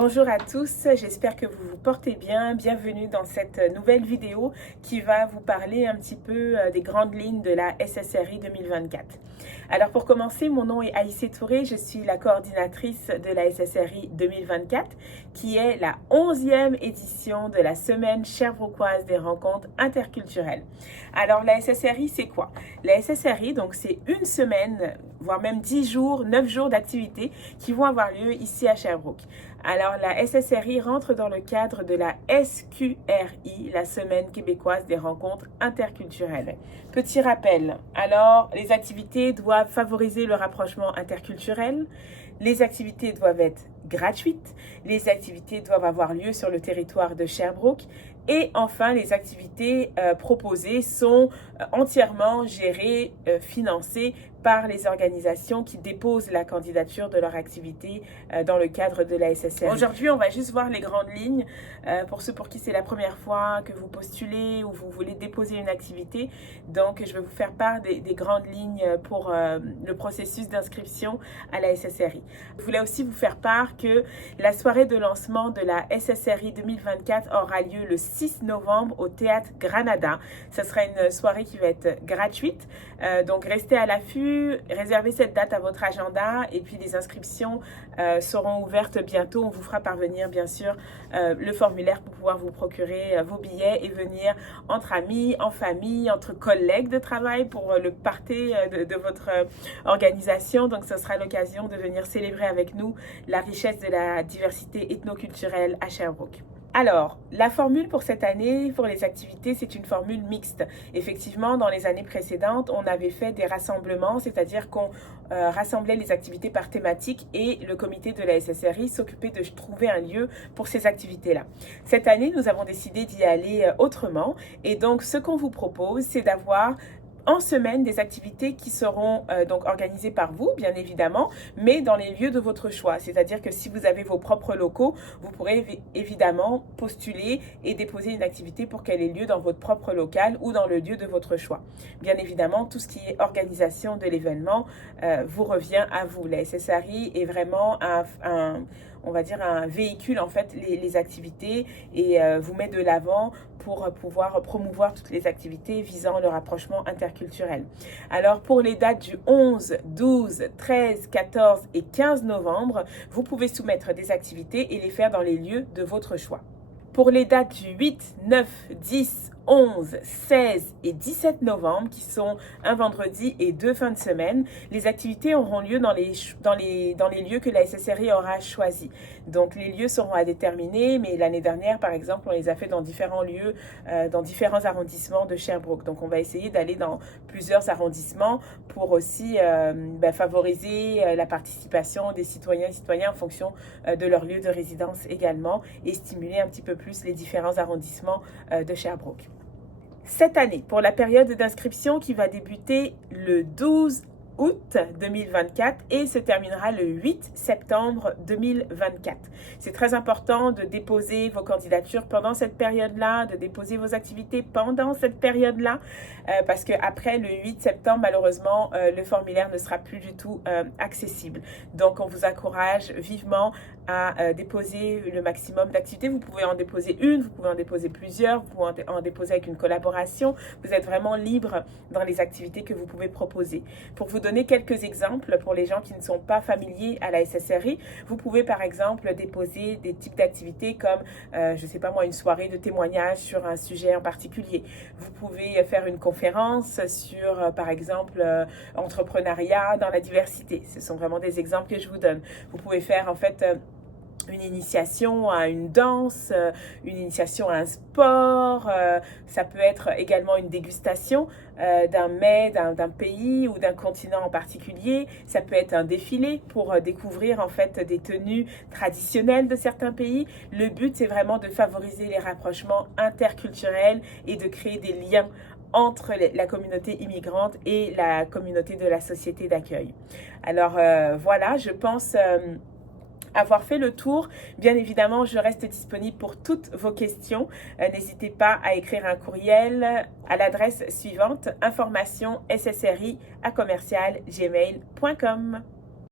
Bonjour à tous, j'espère que vous vous portez bien. Bienvenue dans cette nouvelle vidéo qui va vous parler un petit peu des grandes lignes de la SSRI 2024. Alors pour commencer, mon nom est Aïssé Touré, je suis la coordinatrice de la SSRI 2024 qui est la 11e édition de la semaine sherbrookoise des rencontres interculturelles. Alors la SSRI c'est quoi? La SSRI donc c'est une semaine, voire même 10 jours, 9 jours d'activités qui vont avoir lieu ici à Sherbrooke. Alors, la SSRI rentre dans le cadre de la SQRI, la Semaine québécoise des rencontres interculturelles. Petit rappel, alors, les activités doivent favoriser le rapprochement interculturel, les activités doivent être gratuites, les activités doivent avoir lieu sur le territoire de Sherbrooke et enfin, les activités proposées sont entièrement gérées, financées par les organisations qui déposent la candidature de leur activité dans le cadre de la SSRI. Aujourd'hui, on va juste voir les grandes lignes pour ceux pour qui c'est la première fois que vous postulez ou vous voulez déposer une activité. Donc, je vais vous faire part des grandes lignes pour le processus d'inscription à la SSRI. Je voulais aussi vous faire part que la soirée de lancement de la SSRI 2024 aura lieu le 6 novembre au Théâtre Granada. Ce sera une soirée qui va être gratuite. Donc, restez à l'affût. Réservez cette date à votre agenda et puis les inscriptions seront ouvertes bientôt. On vous fera parvenir bien sûr le formulaire pour pouvoir vous procurer vos billets et venir entre amis, en famille, entre collègues de travail pour le party de votre organisation. Donc ce sera l'occasion de venir célébrer avec nous la richesse de la diversité ethnoculturelle à Sherbrooke. Alors, la formule pour cette année, pour les activités, c'est une formule mixte. Effectivement, dans les années précédentes, on avait fait des rassemblements, c'est-à-dire qu'on rassemblait les activités par thématique et le comité de la SSRI s'occupait de trouver un lieu pour ces activités-là. Cette année, nous avons décidé d'y aller autrement et donc ce qu'on vous propose, c'est d'avoir en semaine des activités qui seront donc organisées par vous, bien évidemment, mais dans les lieux de votre choix. C'est-à-dire que si vous avez vos propres locaux, vous pourrez évidemment postuler et déposer une activité pour qu'elle ait lieu dans votre propre local ou dans le lieu de votre choix. Bien évidemment, tout ce qui est organisation de l'événement vous revient à vous. La SSRI est vraiment on va dire un véhicule en fait les activités et vous met de l'avant pour pouvoir promouvoir toutes les activités visant le rapprochement interculturel. Alors pour les dates du 11, 12, 13, 14 et 15 novembre, vous pouvez soumettre des activités et les faire dans les lieux de votre choix. Pour les dates du 8, 9, 10, 11, 16 et 17 novembre, qui sont un vendredi et 2 fins de semaine, les activités auront lieu dans les lieux que la SSRI aura choisis. Donc, les lieux seront à déterminer, mais l'année dernière, par exemple, on les a fait dans différents lieux, dans différents arrondissements de Sherbrooke. Donc, on va essayer d'aller dans plusieurs arrondissements pour aussi favoriser la participation des citoyens et citoyennes en fonction de leur lieu de résidence également et stimuler un petit peu plus les différents arrondissements de Sherbrooke. Cette année, pour la période d'inscription qui va débuter le 12 août 2024 et se terminera le 8 septembre 2024. C'est très important de déposer vos candidatures pendant cette période-là, de déposer vos activités pendant cette période-là, parce qu'après le 8 septembre, malheureusement, le formulaire ne sera plus du tout accessible. Donc, on vous encourage vivement à déposer le maximum d'activités. Vous pouvez en déposer une, vous pouvez en déposer plusieurs, vous pouvez en déposer avec une collaboration. Vous êtes vraiment libre dans les activités que vous pouvez proposer. Pour vous donner quelques exemples pour les gens qui ne sont pas familiers à la SSRI, vous pouvez par exemple déposer des types d'activités comme, je ne sais pas moi, une soirée de témoignage sur un sujet en particulier. Vous pouvez faire une conférence sur, par exemple, entrepreneuriat dans la diversité. Ce sont vraiment des exemples que je vous donne. Vous pouvez faire en fait une initiation à une danse, une initiation à un sport, ça peut être également une dégustation d'un mets d'un pays ou d'un continent en particulier, ça peut être un défilé pour découvrir en fait des tenues traditionnelles de certains pays. Le but c'est vraiment de favoriser les rapprochements interculturels et de créer des liens entre la communauté immigrante et la communauté de la société d'accueil. Alors voilà, je pense avoir fait le tour. Bien évidemment, je reste disponible pour toutes vos questions. N'hésitez pas à écrire un courriel à l'adresse suivante information@ssri@gmail.com.